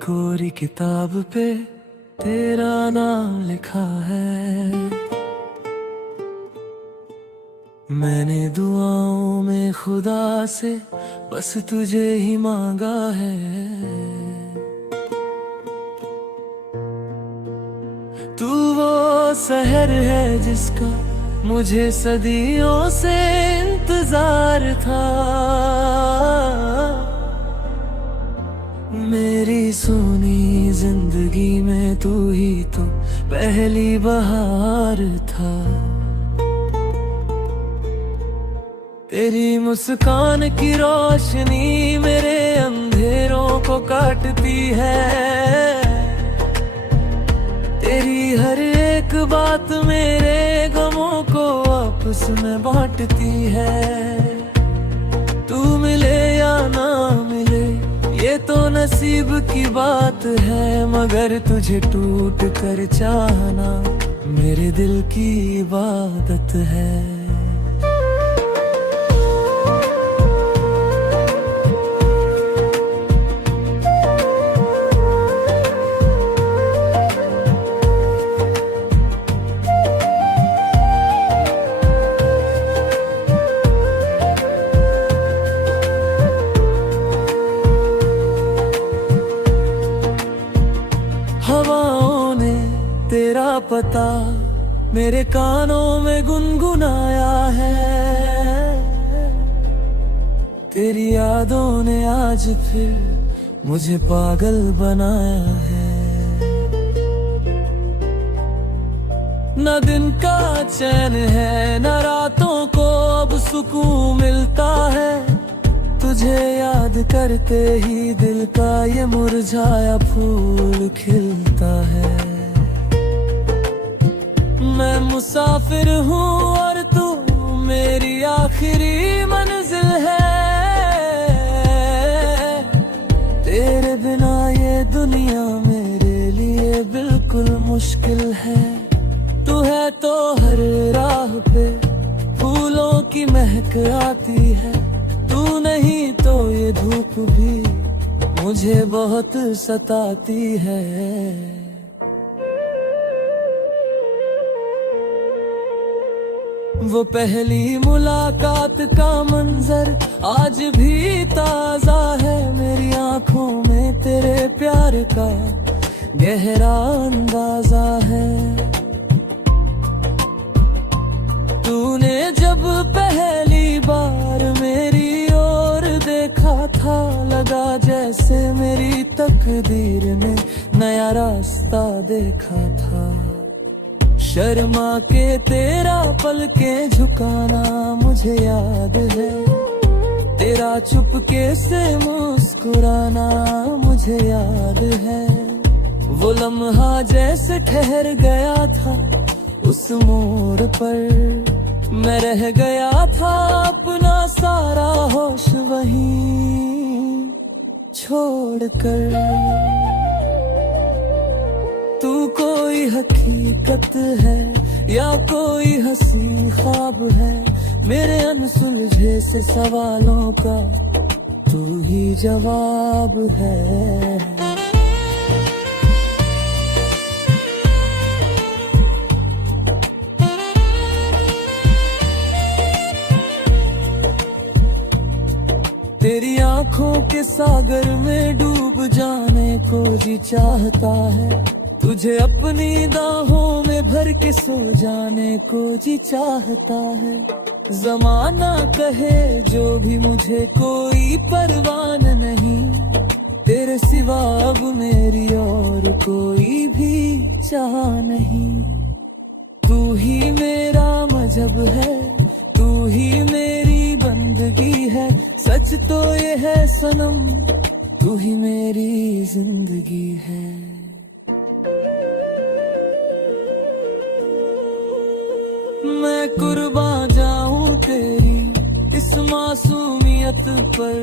कोरी किताब पे तेरा नाम लिखा है। मैंने दुआओं में खुदा से बस तुझे ही मांगा है। तू वो शहर है जिसका मुझे सदियों से इंतजार था। मेरी सोनी जिंदगी में तू ही तो पहली बहार था। तेरी मुस्कान की रोशनी मेरे अंधेरों को काटती है। तेरी हर एक बात मेरे गमों को आपस में बांटती है। तू मिले या ना मिले ये तो नसीब की बात है, मगर तुझे टूट कर चाहना मेरे दिल की इबादत है। हवाओं ने तेरा पता मेरे कानों में गुनगुनाया है। तेरी यादों ने आज फिर मुझे पागल बनाया है। न दिन का चैन है न रातों को अब सुकून मिलता है। तुझे याद करते ही दिल का ये मुरझाया फूल खिलता है। मैं मुसाफिर हूँ और तू मेरी आखिरी मंजिल है। तेरे बिना ये दुनिया मेरे लिए बिल्कुल मुश्किल है। तू है तो हर राह पे फूलों की महक आती है। तू नहीं तो ये धूप भी मुझे बहुत सताती है। वो पहली मुलाकात का मंजर आज भी ताजा है। मेरी आंखों में तेरे प्यार का गहरा अंदाजा है। तूने जब पहली बार मेरी ओर देखा था, लगा जैसे मेरी तकदीर ने नया रास्ता देखा था। शर्मा के तेरा पलके झुकाना मुझे याद है। तेरा चुपके से मुस्कुराना मुझे याद है। वो लम्हा जैसे ठहर गया था उस मोड़ पर। मैं रह गया था अपना सारा होश वहीं छोड़कर। तू कोई हकीकत है या कोई हंसी ख्वाब है। मेरे अनसुलझे से सवालों का तू ही जवाब है। तेरी आंखों के सागर में डूब जाने को जी चाहता है। तुझे अपनी बाहों में भर के सो जाने को जी चाहता है। जमाना कहे जो भी मुझे कोई परवान नहीं। तेरे सिवा अब मेरी और कोई भी चाह नहीं। तू ही मेरा मजहब है, तू ही मेरी बंदगी है। सच तो ये है सनम, तू ही मेरी जिंदगी है। मैं कुर्बान जाऊं तेरी इस मासूमियत पर।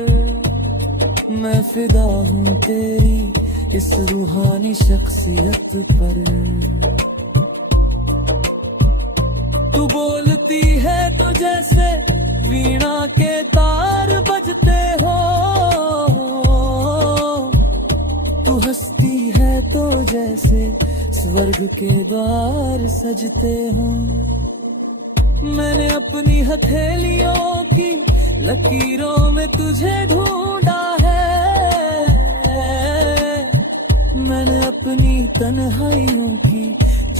मैं फिदा हूँ तेरी इस रूहानी शख्सियत पर। तू बोलती है तो जैसे वीणा के तार बजते हो। तू हंसती स्वर्ग के द्वार सजते हों। मैंने अपनी हथेलियों की लकीरों में तुझे ढूंढा है, मैंने अपनी तन्हाइयों की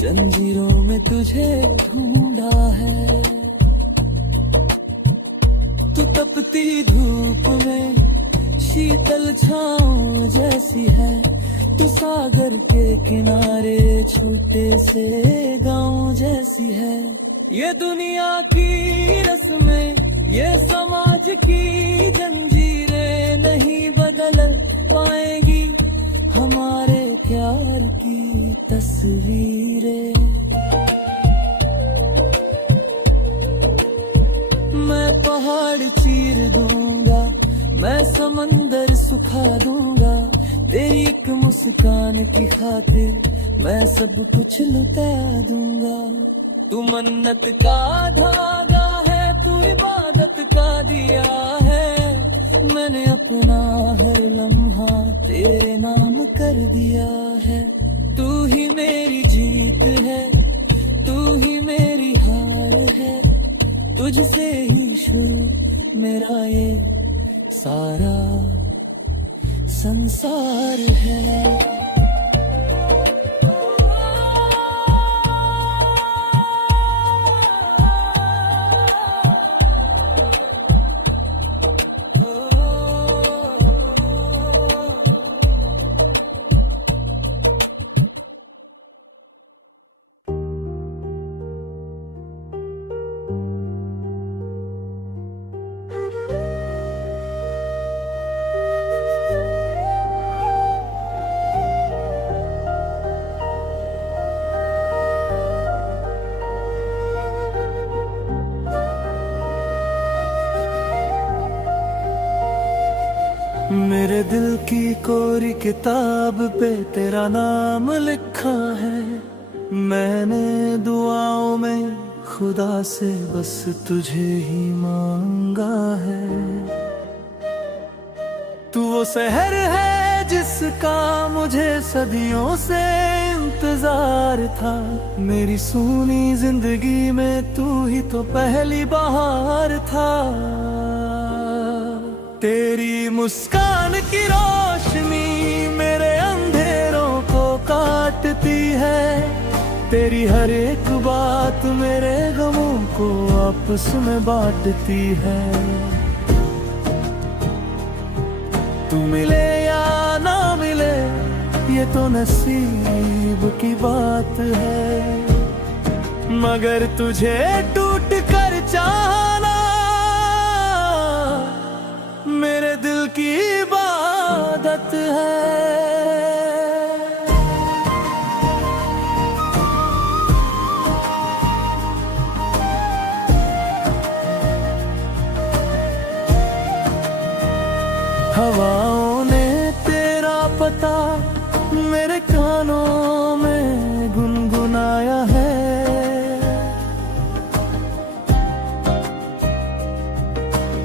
जंजीरों में तुझे ढूंढा है। तू तपती धूप में शीतल छाँव जैसी है, तू सागर के किनारे छोटे से गांव जैसी है। ये दुनिया की रस्में, ये समाज की जंजीरें नहीं बदल पाएंगी हमारे प्यार की तस्वीरें। मैं पहाड़ चीर दूंगा, मैं समंदर सुखा दूंगा, तेरी एक मुस्कान की खातिर मैं सब कुछ लुटा दूंगा। तू मन्नत का धागा है, तू इबादत का दिया है, मैंने अपना हर लम्हा तेरे नाम कर दिया है। तू ही मेरी जीत है, तू ही मेरी हार है, तुझसे ही शुरू मेरा ये सारा संसार है। मेरे दिल की कोरी किताब पे तेरा नाम लिखा है, मैंने दुआओं में खुदा से बस तुझे ही मांगा है। तू वो शहर है जिसका मुझे सदियों से इंतजार था, मेरी सूनी जिंदगी में तू ही तो पहली बहार था। तेरी मुस्कान की रोशनी मेरे अंधेरों को काटती है, तेरी हर एक बात मेरे गमों को आपस में बांटती है। तू मिले या ना मिले ये तो नसीब की बात है, मगर तुझे टूट कर चाहना मेरे दिल की इबादत है। हवाओं ने तेरा पता मेरे कानों में गुनगुनाया है,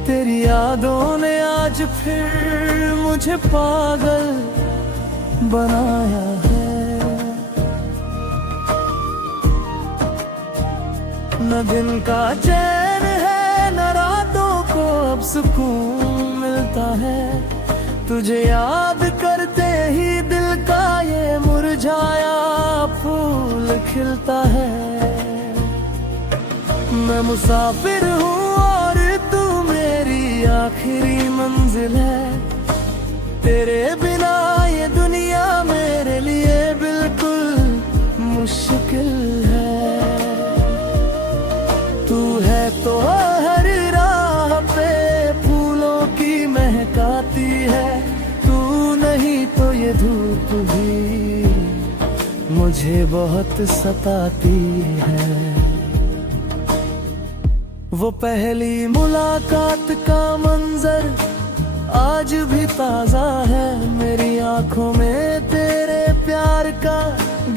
तेरी यादों ने आज फिर मुझे पागल बनाया है। न दिन का चैन है न रातों को अब सुकून मिलता है, तुझे याद करते ही दिल का ये मुरझाया फूल खिलता है। मैं मुसाफिर हूँ और तू मेरी आखिरी मंजिल है, तेरे बिना ये दुनिया मेरे लिए बिल्कुल मुश्किल है। तू है तो हर राह पे फूलों की महकाती है, तू नहीं तो ये धूप भी मुझे बहुत सताती है। वो पहली मुलाकात का मंजर आज भी ताजा है, मेरी आंखों में तेरे प्यार का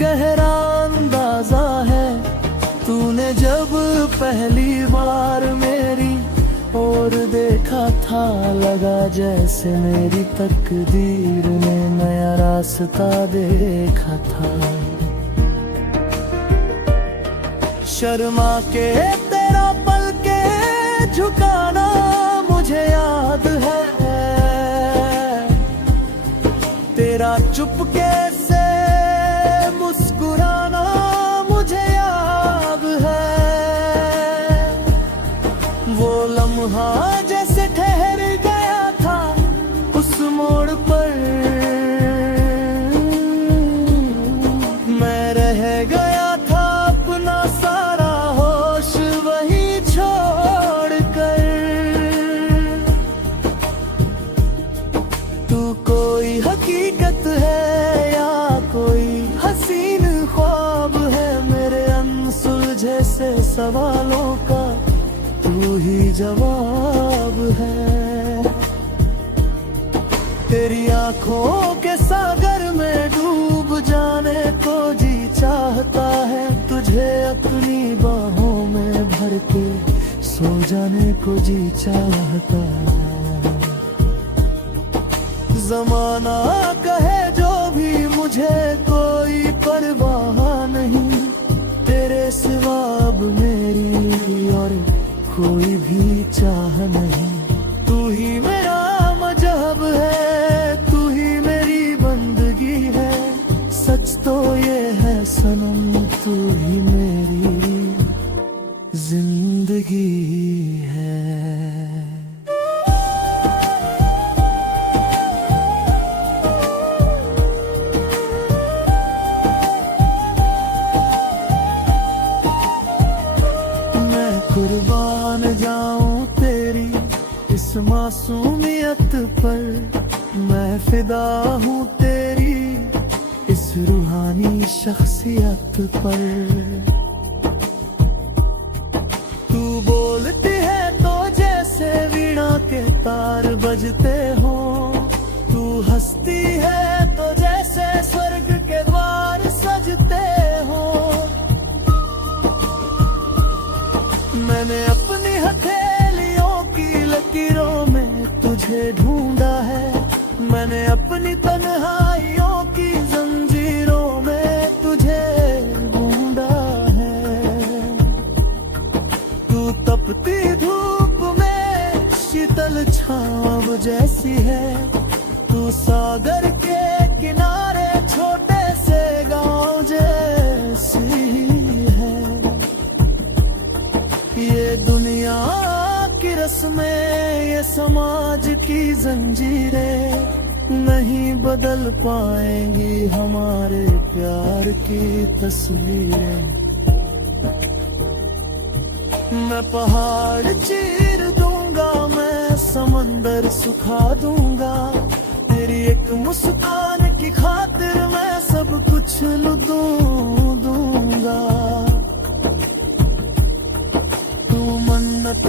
गहरा अंदाजा है। तूने जब पहली बार मेरी ओर देखा था, लगा जैसे मेरी तकदीर ने नया रास्ता देखा था। शर्मा के तेरा पल के झुकाना मुझे याद है, तेरा चुपके से मुस्कुराना मुझे याद है। वो लम्हा जैसे ठहर गया था उस मोड़ पर, मैं रह गया था अपना सारा होश वही छोड़ कर। तू कोई हकीकत है या कोई हसीन ख्वाब है, मेरे अनसुलझे से सवालों का तू ही जवाब है। तेरी आंखों के सागर में डूब जाने को जी चाहता है, तुझे अपनी बाहों में भर के सो जाने को जी चाहता है। ज़माना कहे जो भी मुझे कोई परवाह नहीं, तेरे सिवा अब मेरी और कोई भी चाह नहीं। तू ही मेरा मजहब है, तू ही मेरी बंदगी है, सच तो ये है सनम तू ही मेरी जिंदगी है। कुर्बान जाऊं तेरी इस मासूमियत पर, मैं फिदा हूँ तेरी इस रूहानी शख्सियत पर। तू बोलती है तो जैसे वीणा के तार बजते हो, तू हंसती है तो जैसे स्वर्ग के द्वार सजते हो। मैंने अपनी हथेलियों की लकीरों में तुझे ढूंढा है, मैंने अपनी तन्हाइयों की जंजीरों में तुझे ढूंढा है। तू तपती धूप में शीतल छांव जैसी है, तू सागर के किनारे छोटे से गांव जैसी है। ये दुनिया की रस्में, ये समाज की जंजीरें नहीं बदल पाएंगी हमारे प्यार की तस्वीरें। मैं पहाड़ चीर दूंगा, मैं समंदर सुखा दूंगा, तेरी एक मुस्कान की खातिर मैं सब कुछ दूंगा। मन्नत